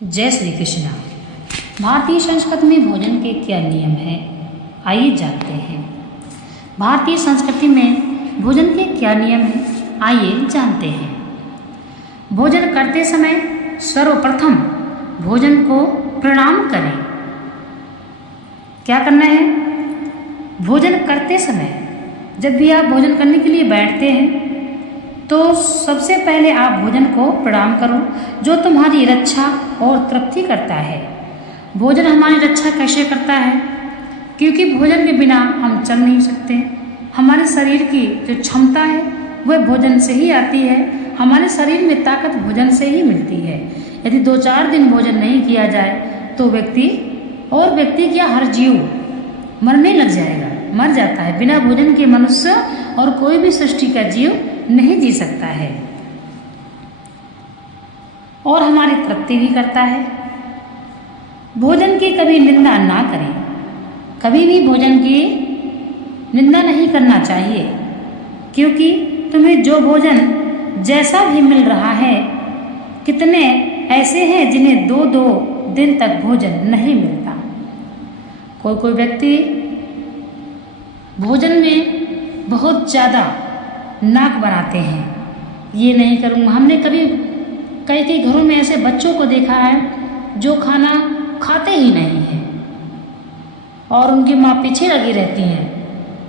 जय श्री कृष्णा। भारतीय संस्कृति में भोजन के क्या नियम हैं, आइए जानते हैं। भारतीय संस्कृति में भोजन के क्या नियम हैं, आइए जानते हैं। भोजन करते समय सर्वप्रथम भोजन को प्रणाम करें। क्या करना है? भोजन करते समय जब भी आप भोजन करने के लिए बैठते हैं तो सबसे पहले आप भोजन को प्रणाम करो, जो तुम्हारी रक्षा और तृप्ति करता है। भोजन हमारी रक्षा कैसे करता है? क्योंकि भोजन के बिना हम चल नहीं सकते। हमारे शरीर की जो क्षमता है वह भोजन से ही आती है। हमारे शरीर में ताकत भोजन से ही मिलती है। यदि 2-4 दिन भोजन नहीं किया जाए तो व्यक्ति क्या हर जीव मरने लग जाएगा, मर जाता है। बिना भोजन के मनुष्य और कोई भी सृष्टि का जीव नहीं जी सकता है। और हमारी तृप्ति भी करता है। भोजन की कभी निंदा ना करें। कभी भी भोजन की निंदा नहीं करना चाहिए, क्योंकि तुम्हें जो भोजन जैसा भी मिल रहा है, कितने ऐसे हैं जिन्हें 2-2 दिन तक भोजन नहीं मिलता। कोई व्यक्ति भोजन में बहुत ज़्यादा नाक बनाते हैं, ये नहीं करूँगा। हमने कई घरों में ऐसे बच्चों को देखा है जो खाना खाते ही नहीं हैं और उनकी माँ पीछे लगी रहती हैं,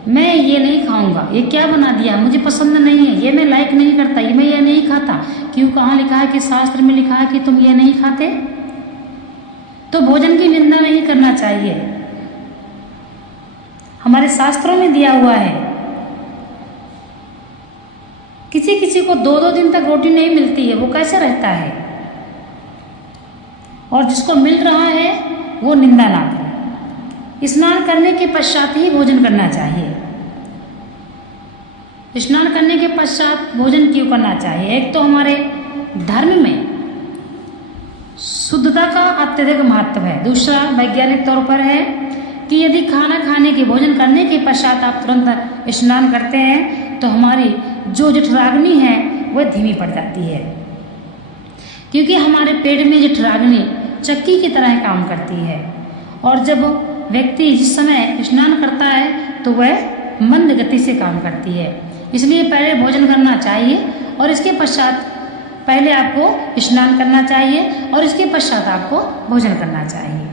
मैं ये नहीं खाऊंगा, ये क्या बना दिया, मुझे पसंद नहीं है, ये मैं लाइक नहीं करता, ये मैं ये नहीं खाता। क्यों? कहाँ लिखा है कि शास्त्र में लिखा है कि तुम ये नहीं खाते? तो भोजन की निंदा नहीं करना चाहिए। हमारे शास्त्रों में दिया हुआ है। किसी को 2-2 दिन तक रोटी नहीं मिलती है, वो कैसे रहता है? और जिसको मिल रहा है वो निंदा ना करे। स्नान करने के पश्चात ही भोजन करना चाहिए। स्नान करने के पश्चात भोजन क्यों करना चाहिए? एक तो हमारे धर्म में शुद्धता का अत्यधिक महत्व है। दूसरा वैज्ञानिक तौर पर है कि यदि खाना खाने के भोजन करने के पश्चात आप तुरंत स्नान करते हैं तो हमारी जो जठराग्नि है वह धीमी पड़ जाती है, क्योंकि हमारे पेट में जठराग्नि चक्की की तरह काम करती है। और जब व्यक्ति जिस समय स्नान करता है तो वह मंद गति से काम करती है। इसलिए पहले भोजन करना चाहिए और इसके पश्चात पहले आपको स्नान करना चाहिए और इसके पश्चात आपको भोजन करना चाहिए।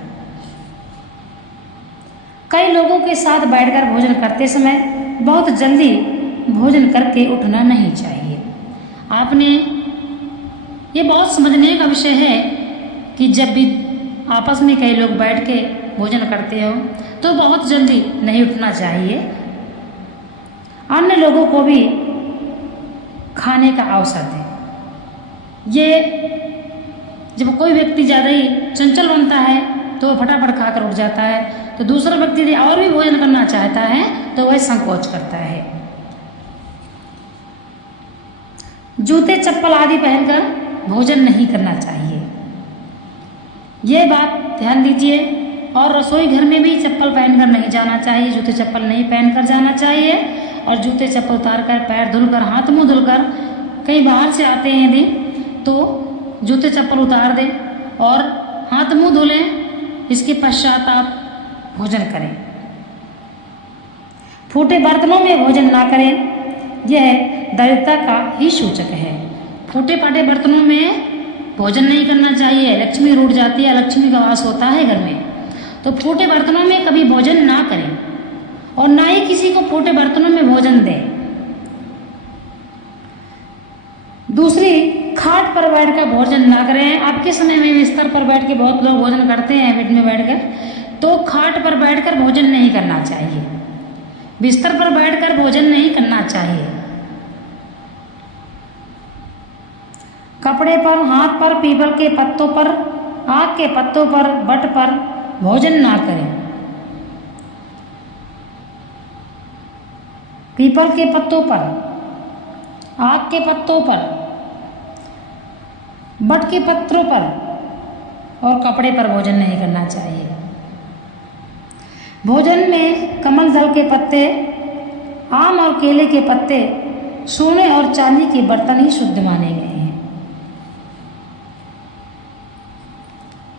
कई लोगों के साथ बैठकर भोजन करते समय बहुत जल्दी भोजन करके उठना नहीं चाहिए। आपने ये बहुत समझने का विषय है कि जब भी आपस में कई लोग बैठ के भोजन करते हो तो बहुत जल्दी नहीं उठना चाहिए। अन्य लोगों को भी खाने का अवसर दें। ये जब कोई व्यक्ति ज़्यादा ही चंचल बनता है तो फटाफट खाकर उठ जाता है, तो दूसरा व्यक्ति यदि और भी भोजन करना चाहता है तो वह संकोच करता है। जूते चप्पल आदि पहनकर भोजन नहीं करना चाहिए, ये बात ध्यान दीजिए। और रसोई घर में भी चप्पल पहनकर नहीं जाना चाहिए, जूते चप्पल नहीं पहनकर जाना चाहिए। और जूते चप्पल उतारकर, पैर धुलकर, हाथ मुंह धुलकर, कहीं बाहर से आते हैं यदि तो जूते चप्पल उतार दें और हाथ मुंह धुलें। इसके पश्चात आप भोजन करें। फूटे बर्तनों में भोजन ना करें, यह दरिद्रता का ही सूचक है। फूटे फाटे बर्तनों में भोजन नहीं करना चाहिए, लक्ष्मी रूठ जाती है, लक्ष्मी का वास होता है घर में। तो फूटे बर्तनों में कभी भोजन ना करें और ना ही किसी को फूटे बर्तनों में भोजन दें। दूसरी, खाट पर बैठकर भोजन ना करें। आपके समय में बिस्तर पर बैठ के बहुत लोग भोजन करते हैं बेड में बैठकर, तो खाट पर बैठकर भोजन नहीं करना चाहिए, बिस्तर पर बैठकर भोजन नहीं करना चाहिए। कपड़े पर, हाथ पर, पीपल के पत्तों पर, आग के पत्तों पर, बट पर भोजन ना करें। पीपल के पत्तों पर, आग के पत्तों पर, बट के पत्रों पर और कपड़े पर भोजन नहीं करना चाहिए। भोजन में कमल दल के पत्ते, आम और केले के पत्ते, सोने और चांदी के बर्तन ही शुद्ध माने गए हैं।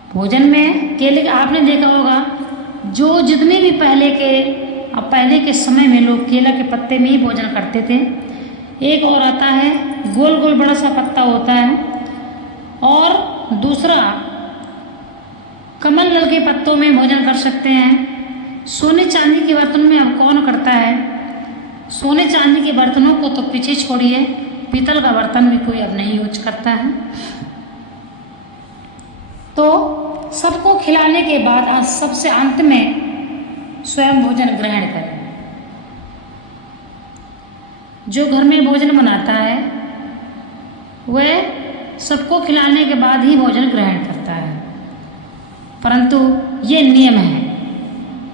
भोजन में केले का आपने देखा होगा, जो जितने भी पहले के समय में लोग केला के पत्ते में ही भोजन करते थे। एक और आता है, गोल गोल बड़ा सा पत्ता होता है, और दूसरा कमल नल के पत्तों में भोजन कर सकते हैं। सोने चांदी के बर्तन में अब कौन करता है? सोने चांदी के बर्तनों को तो पीछे छोड़िए, पीतल का बर्तन भी कोई अब नहीं यूज करता है। तो सबको खिलाने के बाद आज सबसे अंत में स्वयं भोजन ग्रहण करें। जो घर में भोजन बनाता है वह सबको खिलाने के बाद ही भोजन ग्रहण करता है, परंतु ये नियम है।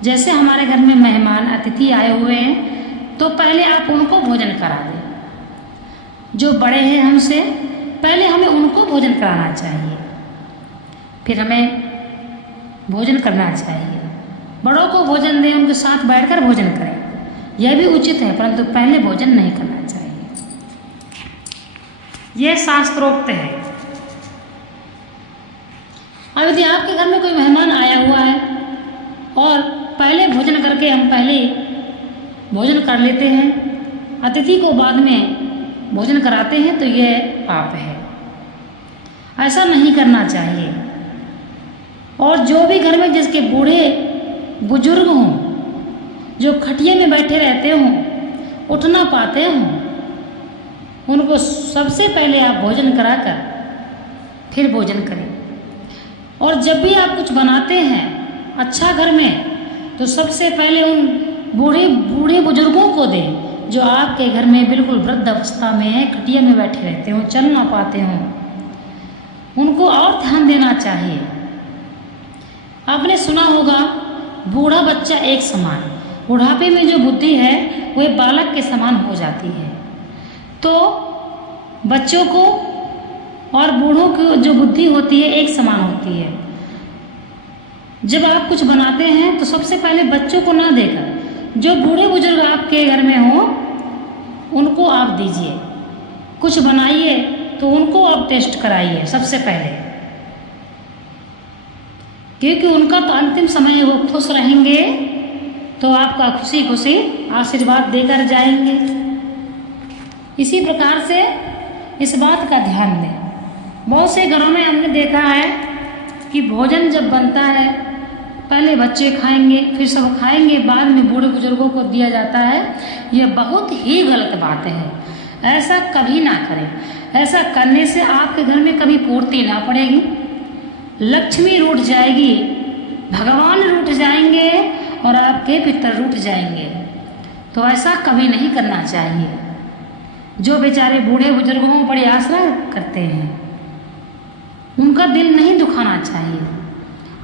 जैसे हमारे घर में मेहमान अतिथि आए हुए हैं तो पहले आप उनको भोजन करा दें। जो बड़े हैं हमसे, पहले हमें उनको भोजन कराना चाहिए, फिर हमें भोजन करना चाहिए। बड़ों को भोजन दें, उनके साथ बैठकर भोजन करें, यह भी उचित है, परंतु पहले भोजन नहीं करना चाहिए। यह शास्त्रोक्त है। अब यदि आपके घर में कोई मेहमान आया हुआ है और पहले भोजन करके हम पहले भोजन कर लेते हैं, अतिथि को बाद में भोजन कराते हैं, तो यह पाप है। ऐसा नहीं करना चाहिए। और जो भी घर में जिसके बूढ़े बुजुर्ग हों, जो खटिया में बैठे रहते हों, उठ ना पाते हों, उनको सबसे पहले आप भोजन कराकर फिर भोजन करें। और जब भी आप कुछ बनाते हैं अच्छा घर में, तो सबसे पहले उन बूढ़े बुजुर्गों को दें जो आपके घर में बिल्कुल वृद्ध अवस्था में है, खटिया में बैठे रहते हों, चल ना पाते हों, उनको और ध्यान देना चाहिए। आपने सुना होगा, बूढ़ा बच्चा एक समान। बुढ़ापे में जो बुद्धि है वह बालक के समान हो जाती है। तो बच्चों को और बूढ़ों की जो बुद्धि होती है एक समान होती है। जब आप कुछ बनाते हैं तो सबसे पहले बच्चों को ना देकर जो बूढ़े बुजुर्ग आपके घर में हो उनको आप दीजिए। कुछ बनाइए तो उनको आप टेस्ट कराइए सबसे पहले, क्योंकि उनका तो अंतिम समय है, वो खुश रहेंगे तो आपका खुशी खुशी आशीर्वाद देकर जाएंगे। इसी प्रकार से इस बात का ध्यान दें। बहुत से घरों में हमने देखा है कि भोजन जब बनता है पहले बच्चे खाएंगे, फिर सब खाएंगे, बाद में बूढ़े बुजुर्गों को दिया जाता है। यह बहुत ही गलत बात है। ऐसा कभी ना करें। ऐसा करने से आपके घर में कभी पूर्ति ना पड़ेगी, लक्ष्मी रूठ जाएगी, भगवान रूठ जाएंगे और आपके पितर रूठ जाएंगे। तो ऐसा कभी नहीं करना चाहिए। जो बेचारे बूढ़े बुजुर्गों में बड़ी आसरा करते हैं उनका दिल नहीं दुखाना चाहिए।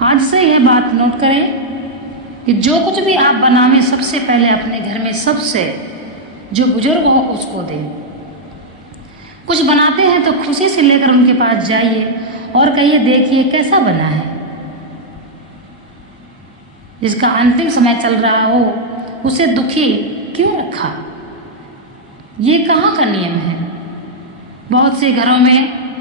आज से यह बात नोट करें कि जो कुछ भी आप बनावें सबसे पहले अपने घर में सबसे जो बुजुर्ग हो उसको दें। कुछ बनाते हैं तो खुशी से लेकर उनके पास जाइए और कहिए, देखिए कैसा बना है। जिसका अंतिम समय चल रहा हो उसे दुखी क्यों रखा? ये कहाँ का नियम है? बहुत से घरों में